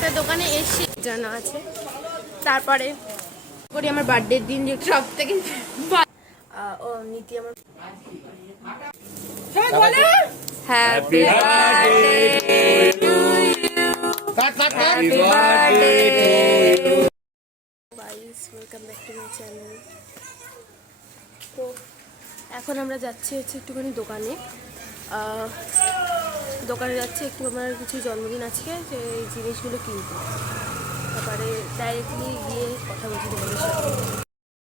একটা দোকানে এসে জানা আছে। তারপরে করি আমার বার্থডের দিন যে সব থেকে ও নীতি আমার happy birthday to you, happy birthday guys, welcome back to my channel. তো এখন আমরা যাচ্ছি একটুখানি দোকানে যাচ্ছি একটু, আমার কিছু জন্মদিন আজকে, যে এই জিনিসগুলো কিনবো। তারপরে ডাইরেক্টলি গিয়ে কথা বলছি তোমাদের সাথে।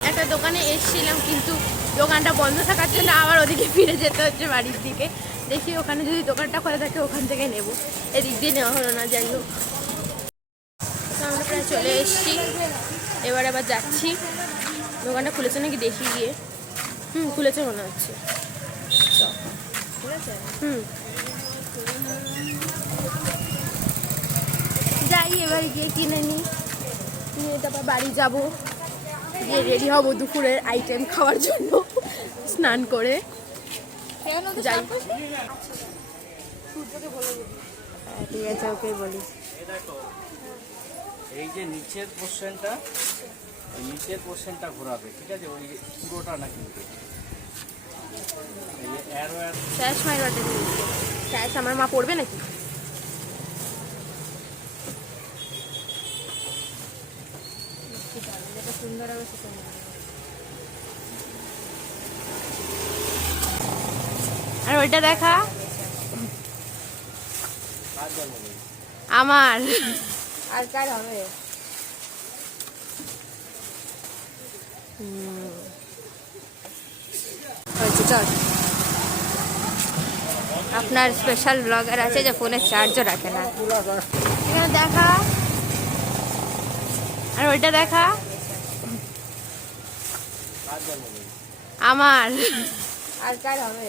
একটা দোকানে এসেছিলাম, কিন্তু দোকানটা বন্ধ থাকার জন্য আবার ওদিকে ফিরে যেতে হচ্ছে বাড়ির দিকে। দেখি ওখানে যদি দোকানটা খোলা থাকে ওখান থেকে নেব, এদিক দিয়ে নেওয়া হলো না। যাই হোক, আমরা প্রায় চলে এসেছি, এবার আবার যাচ্ছি। দোকানটা খুলেছে নাকি দেখি গিয়ে। খুলেছে মনে হচ্ছে। যাই এবার গিয়ে কিনে নিয়ে তারপর বাড়ি যাব, গিয়ে রেডি হব দুপুরের আইটেম খাওয়ার জন্য, স্নান করে যাই। ঠিক আছে, ওকে বলি। এই যে নিচের পোর্শনটা ঘোরাবে, ঠিক আছে? ওই পুরোটা না, কিন্তু শ্যাস মায়ের বাটে শ্যাস আমার মা পড়বে নাকি? সুন্দর হবে সেটা আর ওইটা দেখা আমার আর কার হবে? চল, আপনার স্পেশাল ব্লগার আছে যে ফোনে চার্জও রাখে না। এখানে দেখা আর ওইটা দেখা আমার আর কার হবে?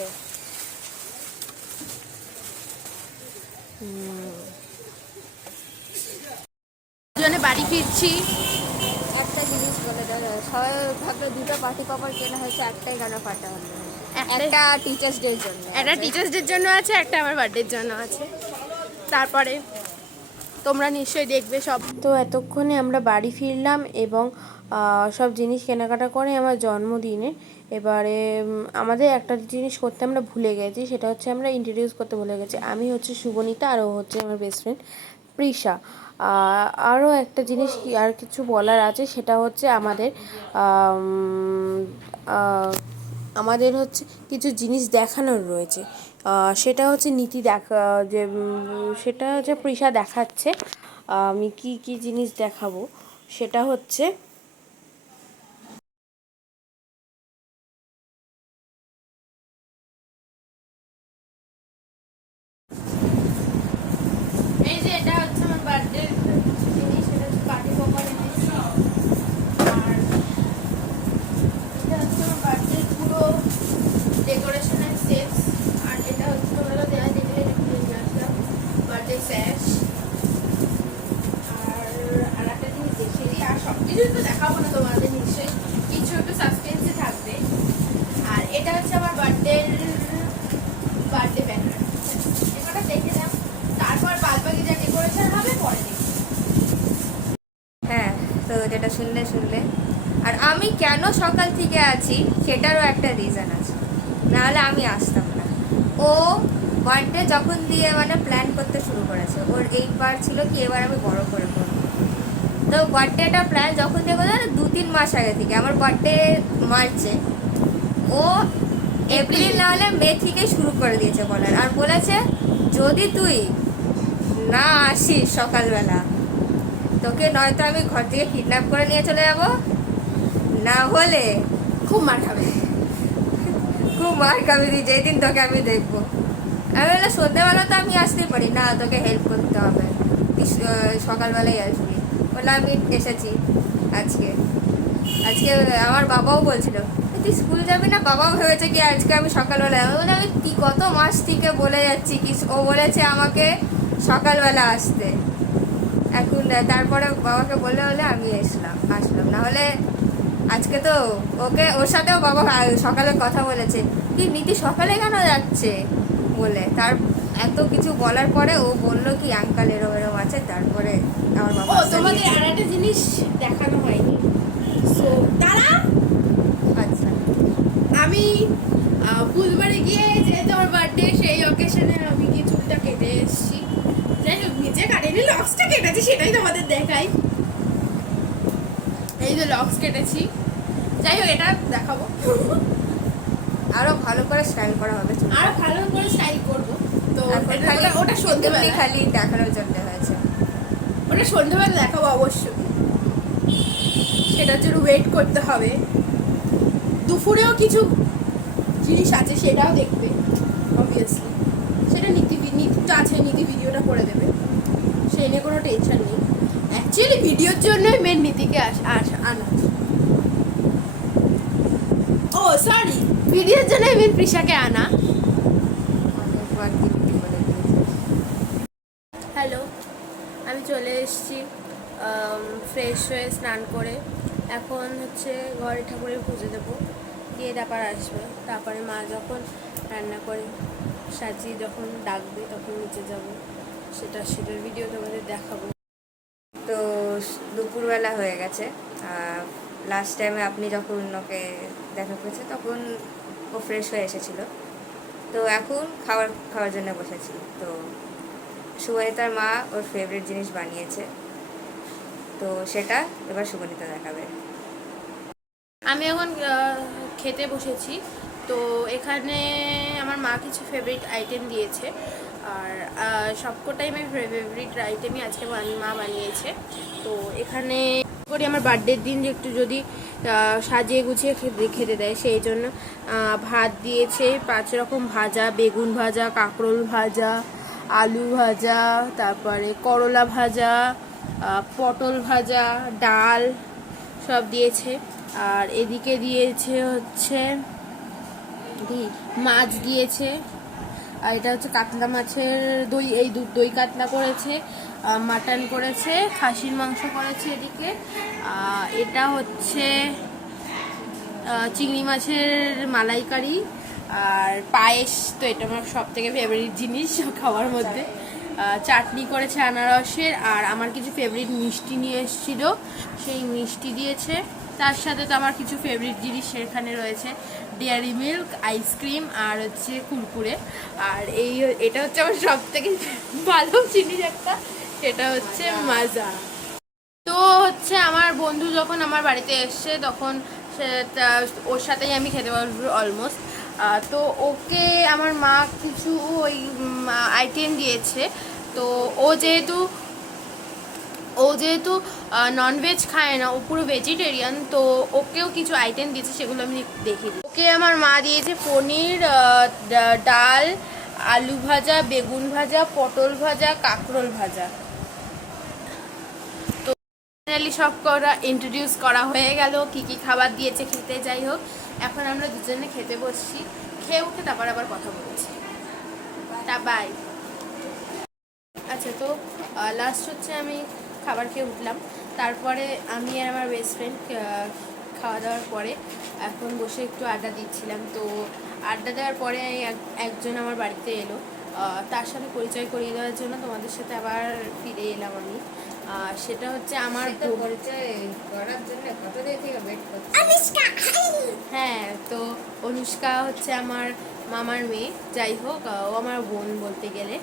দুজনে বাড়ি ফিরছি। একটা জিনিস বলে দাদা, সবাই ভাবলো দুটো পার্টি পাপার কেনা হয়েছে, একটাই কেন ফাটা হলো? একটা টিচার্স ডের জন্য, একটা টিচার্স ডের জন্য আছে, একটা আমার বার্থডের জন্য আছে। তারপরে তোমরা নিশ্চয়ই দেখবে সব। তো এতক্ষণে আমরা বাড়ি ফিরলাম এবং সব জিনিস কেনাকাটা করে আমার জন্মদিনে। এবারে আমাদের একটা জিনিস করতে আমরা ভুলে গেছি, সেটা হচ্ছে আমরা ইন্ট্রোডিউস করতে ভুলে গেছি। আমি হচ্ছে শুভনীতা আর ও হচ্ছে আমার বেস্ট ফ্রেন্ড প্রিশা। আরও একটা জিনিস আর কিছু বলার আছে, সেটা হচ্ছে আমাদের হচ্ছে কিছু জিনিস দেখানোর রয়েছে। সেটা হচ্ছে নীতি সেটা হচ্ছে প্রিশা দেখাচ্ছে। আমি কি জিনিস দেখাবো সেটা হচ্ছে এই যে এটা হচ্ছে আমার বার্থডে জিনিস, এটা হচ্ছে পার্টি পপার এনেছি। আর এটা হচ্ছে আমার বার্থডে পুরো ডেকোরেশনের সেটস। আর এটা হচ্ছে তোমরা দেওয়া দেখলে নিয়ে আসলাম বার্থডে স্যাশ। আর একটা জিনিস দেখিয়ে দিই, আর সব কিছু তো দেখাবো না তোমাদের, নিশ্চয়ই কিছু একটু সাসপেন্সে থাকবে। আর এটা হচ্ছে আমার বার্থডে ব্যানার, এটা দেখে দাও। তারপর বাদবাকি যা ডেকোরেশন হবে পরে দেখি। হ্যাঁ, তো যেটা শুনলে আর আমি কেন সকাল থেকে আছি সেটারও একটা রিজন আছে, নাহলে আমি আসতাম না। ও বার্থডে যখন দিয়ে মানে প্ল্যান করতে শুরু করেছে, ওর এইবার ছিল কি এবার আমি বড় করে করবো। তো বার্থডেটা প্ল্যান যখন দিয়ে বলে 2-3 মাস আগে থেকে, আমার বার্থডে মার্চে, ও এপ্রিল না হলে মে থেকে শুরু করে দিয়েছে বলার। আর বলেছে যদি তুই না আসিস সকালবেলা, তোকে নয়তো আমি ঘর থেকে কিডন্যাপ করে নিয়ে চলে যাব, না হলে খুব মার খাবে যেই দিন তোকে আমি দেখবো। আমি বললে সন্ধ্যেবেলা তো আমি আসতেই পারি না, তোকে হেল্প করতে হবে, সকালবেলাই আসবি। বলে আমি এসেছি আজকে। আমার বাবাও বলছিল তুই স্কুল যাবি না, বাবাও ভেবেছে কি আজকে আমি সকালবেলা। বলে আমি কি কত মাস থেকে বলে যাচ্ছি কি, ও বলেছে আমাকে সকালবেলা আসতে। এখন তারপরে বাবাকে বলে আমি আসলাম, না হলে আজকে তো ওর সাথেও বাবা সকালে কথা বলেছে কি নীতি সকালে কেন যাচ্ছে বলে। এত কিছু বলার পরে ও বললো কি আঙ্কাল এরম এরম আছে, তারপরে আমার বাবা ও তোমাদের আর একটা জিনিস দেখানো হয়নি। সো তারা আচ্ছা আমি বুধবারে গিয়ে যেহেতু আমার বার্থডে, সেই অকেশনে আমি গিয়ে চুলটা কেটে এসেছি। যাই হোক, নিজে কাটেনি, লক্সটা কেটেছি, সেটাই তোমাদের দেখাই। এই যে লক্স কেটেছি, যাই হোক এটা দেখাবো। আরো ভালো করে স্টাইল করা হবে চুলটা। আর ভালো করে স্টাইল করবো। তো এখন এটা- খালি ওটা সন্ধ্যেবেলা, খালি দেখানোর জন্য হয়েছে। ওটা সন্ধ্যেবেলা দেখাবো অবশ্যই, সেটার জন্য ওয়েট করতে হবে। দুপুরেও কিছু জিনিস আছে, সেটাও দেখবে অবভিয়াসলি। সেটা নীতি তো আছে, নীতি ভিডিওটা করে দেবে, সেই নিয়ে কোনো টেনশন নেই। অ্যাকচুয়ালি ভিডিওর জন্যই মেন নীতিকে আনা। ও সরি, ভিডিওর জন্যই মেন প্রিশাকে আনা। অনেকবার দিদি বলে দিয়েছে। হ্যালো, আমি চলে এসেছি ফ্রেশ হয়ে স্নান করে। এখন হচ্ছে ঘরে ঠাকুরের পুজো দেবো, দিয়ে তারপর আসবে। তারপরে মা যখন রান্না করে সাজিয়ে যখন ডাকবে তখন নিচে যাব, সেটার ভিডিও তোমাদের দেখাবো। তো দুপুরবেলা হয়ে গেছে। লাস্ট টাইমে আপনি যখন ওকে দেখা করেছে তখন ও ফ্রেশ হয়ে এসেছিল। তো এখন খাওয়ার জন্য বসেছি। তো সুবনিতার মা ওর ফেভারিট জিনিস বানিয়েছে, তো সেটা এবার সুবনিতা দেখাবে। আমি এখন খেতে বসেছি। তো এখানে আমার মা কিছু ফেভারিট আইটেম দিয়েছে, আর সবকটাই আমার ফেভারিট আইটেমই আজকে মা বানিয়েছে। তো এখানে করি আমার বার্থডের দিন যে একটু যদি সাজিয়ে গুছিয়ে খেতে দেয়, সেই জন্য ভাত দিয়েছে 5 রকম ভাজা, বেগুন ভাজা, কাঁকরোল ভাজা, আলু ভাজা, তারপরে করলা ভাজা, পটল ভাজা, ডাল সব দিয়েছে। আর এদিকে দিয়েছে হচ্ছে মাছ দিয়েছে, আর এটা হচ্ছে কাতলা মাছের দই, এই দই কাতলা করেছে, মাটন করেছে, খাসির মাংস করেছে এদিকে। এটা হচ্ছে চিংড়ি মাছের মালাইকারি আর পায়েস। তো এটা আমার সব থেকে ফেভারিট জিনিস খাওয়ার মধ্যে। চাটনি করেছে আনারসের, আর আমার কিছু ফেভারিট মিষ্টি নিয়ে এসেছিলো, সেই মিষ্টি দিয়েছে। তার সাথে তো আমার কিছু ফেভারিট জিনিস সেখানে রয়েছে, ডেয়ারি মিল্ক, আইসক্রিম, আর হচ্ছে কুরকুরে। আর এটা হচ্ছে আমার সব থেকে ভালো জিনিস একটা, সেটা হচ্ছে মাজা। তো হচ্ছে আমার বন্ধু যখন আমার বাড়িতে এসছে তখন ওর সাথেই আমি খেতে পারবো অলমোস্ট। তো ওকে আমার মা কিছু ওই আইটেম দিয়েছে। তো ও যেহেতু ননভেজ খায় না, ও পুরো ভেজিটেরিয়ান, তো ওকেও কিছু আইটেম দিয়েছে, সেগুলো আমি দেখে দিই। ওকে আমার মা দিয়েছে পনির, ডাল, আলু ভাজা, বেগুন ভাজা, পটল ভাজা, কাঁকরোল ভাজা। ফাইনালি সব করা ইন্ট্রোডিউস করা হয়ে গেল, কি কি খাবার দিয়েছে খেতে। যাই হোক, এখন আমরা দুজনে খেতে বসছি, খেয়ে উঠে তারপর আবার কথা বলছি। তা বাই। আচ্ছা, তো লাস্ট হচ্ছে আমি খাবার খেয়ে উঠলাম, তারপরে আমি আর আমার বেস্ট ফ্রেন্ড খাওয়া দাওয়ার পরে এখন বসে একটু আড্ডা দিচ্ছিলাম। তো আড্ডা দেওয়ার পরে একজন আমার বাড়িতে এলো, তার সাথে পরিচয় করিয়ে দেওয়ার জন্য তোমাদের সাথে আবার ফিরে এলাম আমি। সেটা হচ্ছে আমার পরিচয় করার জন্য কতদিন থেকে ওয়েট করছি। হ্যাঁ, তো অনুষ্কা হচ্ছে আমার মামার মেয়ে। যাই হোক, ও আমার বোন বলতে গেলে।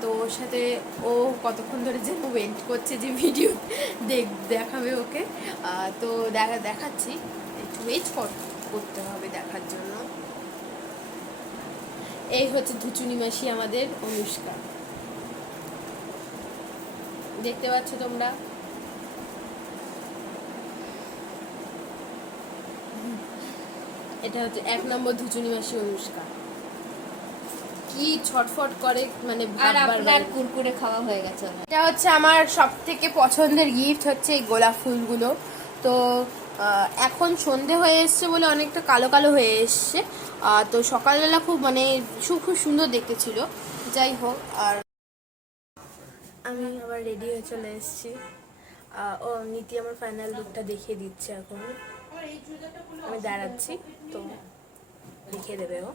তো ওর সাথে ও কতক্ষণ ধরে যেন ওয়েট করছে যে ভিডিও দেখাবে ওকে। তো দেখাচ্ছি, একটু ওয়েট করতে হবে দেখার জন্য। এই হচ্ছে ধুচুনি মাসি আমাদের অনুষ্কা, দেখতে পাচ্ছ তোমরা। এটা হচ্ছে 1 নম্বর ধুচুনি মাসি অনুষ্কা, কি ছটফট করে মানে। আর আপনার কুরকুরে খাওয়া হয়ে গেছে। এটা হচ্ছে আমার সব থেকে পছন্দের গিফট, হচ্ছে এই গোলাপ ফুলগুলো। তো এখন সন্ধে হয়ে এসছে বলে অনেকটা কালো কালো হয়ে এসছে। তো সকালবেলা খুব খুব সুন্দর দেখতে ছিল। যাই হোক, আর আমি আবার রেডি হয়ে চলে এসেছি। ও নীতি আমার ফাইনাল লুকটা দেখিয়ে দিচ্ছে এখন, আমি দাঁড়াচ্ছি, তো দেখিয়ে দেবে ও।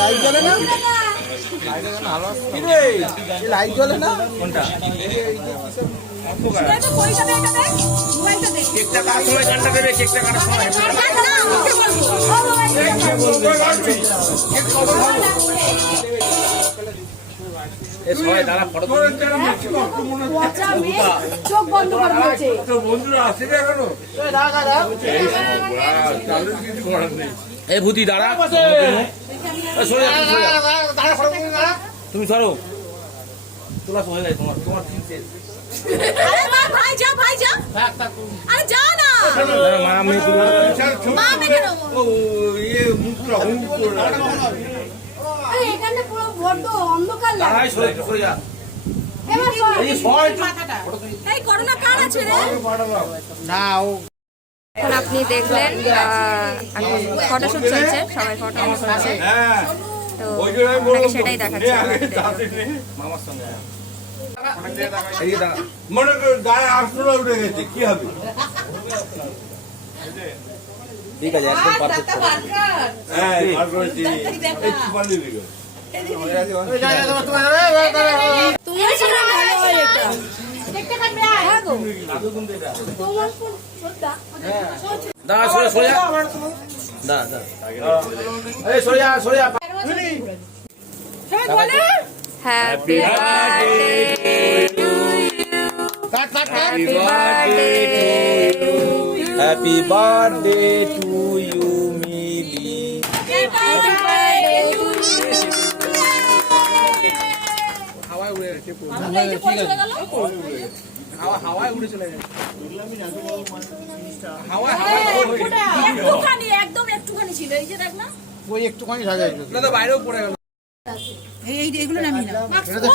লাইট জ্বলে না? লাইট জ্বলে না? কোনটা? কেকটা কাটার সময় গানটা দেবে, কেকটা কাটার সময়। এ সবাই দাঁড়া ফটো চোখ বন্ধ করে বলছে এ ভূতি দাঁড়া এ সরে যা, তুমি সরে যা। তুমি সরো তোলা হয়ে যায় তোমার তোমার তিন শেষ আরে মা ভাই যা আরে যা না মা মেয়ে তুলো মা মেয়ে কেন ও ইয়ে মুখটা হুম করে আরে এখানে পুরো বড় অন্ধকার লাগে দাঁড়াই সরে সরে যা এবার সর। এই সবাই মাথাটা এই করোনা কার আছে রে না ও এখন আপনি দেখলেন এখন ফটোশুট চলছে, সবাই ফটো করছে, তো আপনাকে সেটাই দেখাচ্ছি। মামার সঙ্গে এই দাঁড়া মনে করো গায়ে আটশোটা উঠে গেছে, কি হবে? ঠিক আছে একদম পারফেক্ট হ্যাঁ, বার করেছি। একটু পানি দিলো। তুমি ছিল ভালো হয় এটা দেখতে পারবে হ্যাঁ গো তোমার ফোন ছোটটা দাঁড়া সরে সরে যা দাঁড়া দাঁড়া এই সরে যা সবাই বলে happy birthday to you, happy birthday to you, happy birthday to you Mili. Happy birthday to হাওয়ায় উড়ে গেছে পুরো। হাওয়ায় উড়ে চলে গেছে। একটুখানি একদম একটুখানি ছিল এই যে দেখ না ওই একটুখানি সাজাই না তো বাইরেও পড়ে গেল।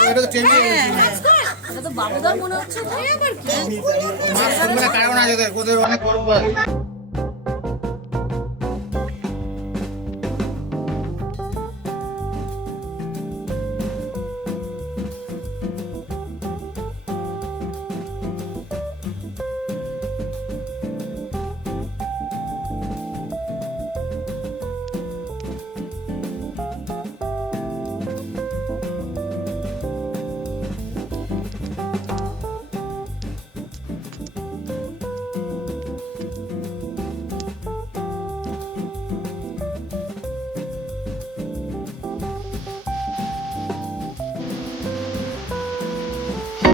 এটা তো চেঞ্জ হয়ে গেছে। এটা তো বাবুদার মনে হচ্ছে আবার কি কারণ আছে ওদের অনেক গরম